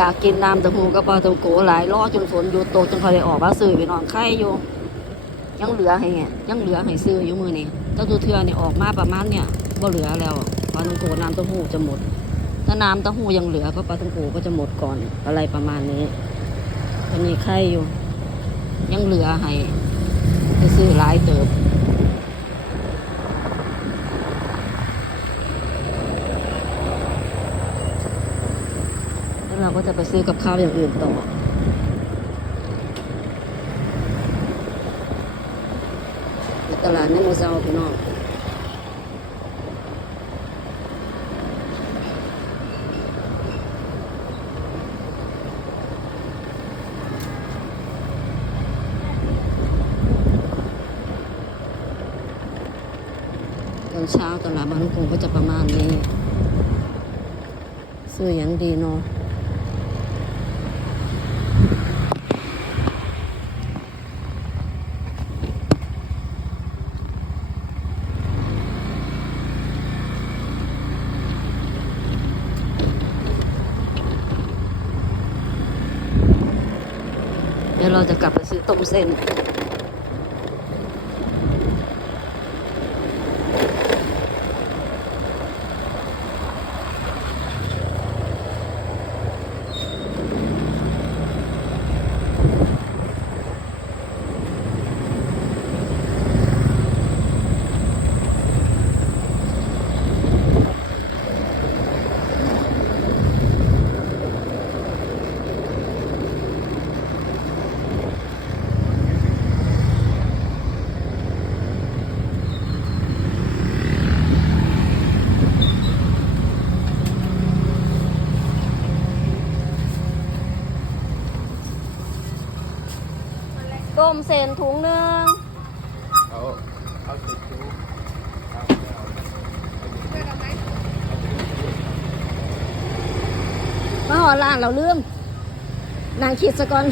อยากกินน้ำต้าหู้กับปลาท่องโกหลายรอจนฝนหยุดตกจนเขาได้ออกมาซื้อไปนอนไข่อยู่ ยังเหลือให้ยังเหลือให้ซื้ออยู่มือนี่ถ้าตัวเทือเนี่ยออกมาประมาณเนี่ยบ่เหลือแล้วปลาท่องโกน้ำต้าหู้จะหมด ถ้าน้ำต้าหู้ยังเหลือก็ปลาท่องโกก็จะหมดก่อนอะไรประมาณนี้จะมีไข่อยู่ ยังเหลือให้ไปซื้อหลายเติบ แล้ว เราก็จะไปซื้อกับข้าวอย่างอื่นต่อตลาดในโมเซาพี่น้องตอนเช้าตลาดบางกงก็จะประมาณนี้ ซื้ออย่างดีเนาะ ดี๋ยวเราจะกลับไปซื้อต้มเส้น ต้มเซนถุงหนึ่งเอาเอาติดดูเอามาหอร้านเราลืมนางคิดซะก่อน